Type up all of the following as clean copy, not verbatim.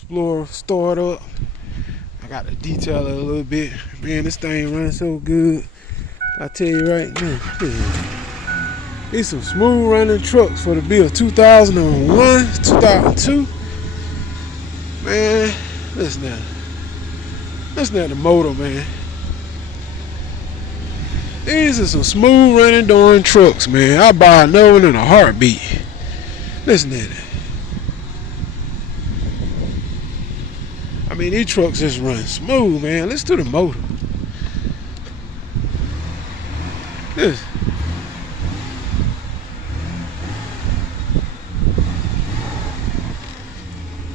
Explorer start up. I got to detail it a little bit. Man, this thing runs so good. I tell you right now, these some smooth running trucks for the bill. 2001, 2002. Man, listen at the motor, man. These are some smooth running darn trucks, man. I buy another one in a heartbeat. Listen at it. I mean, these trucks just run smooth, man. Listen to the motor. This.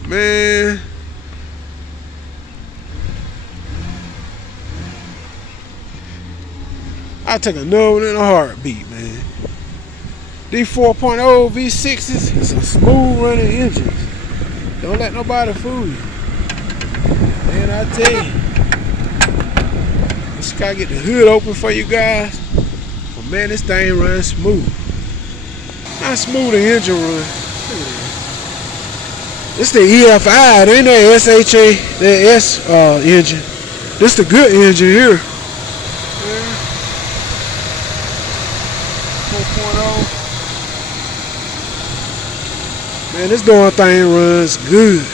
Man. I take another one in a heartbeat, man. These 4.0 V6s is some smooth running engines. Don't let nobody fool you. Man, I tell you. Just gotta get the hood open for you guys. But man, this thing runs smooth. Not smooth the engine run. This the EFI, there ain't that SHA, that S engine. This the good engine here. 4.0. Man, this darn thing runs good.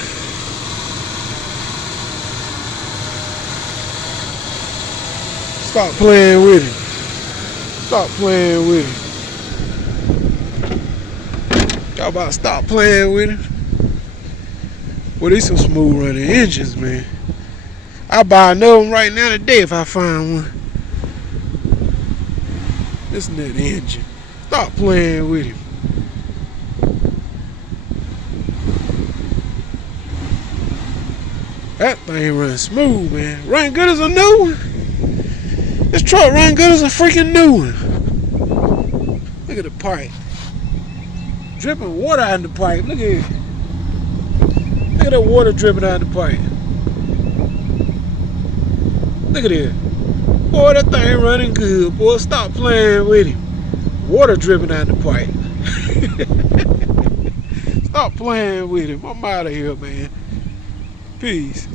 Stop playing with it. Stop playing with it. Y'all about to stop playing with it. Well, these some smooth running engines, man. I'll buy another one right now today if I find one. Listen to that engine. Stop playing with him. That thing runs smooth, man. Run good as a new one. This truck run good as a freaking new one. Look at the pipe. Dripping water out of the pipe. Look at it. Look at that water dripping out of the pipe. Look at it. Boy, that thing running good. Boy, stop playing with him. Water dripping out of the pipe. Stop playing with him. I'm out of here, man. Peace.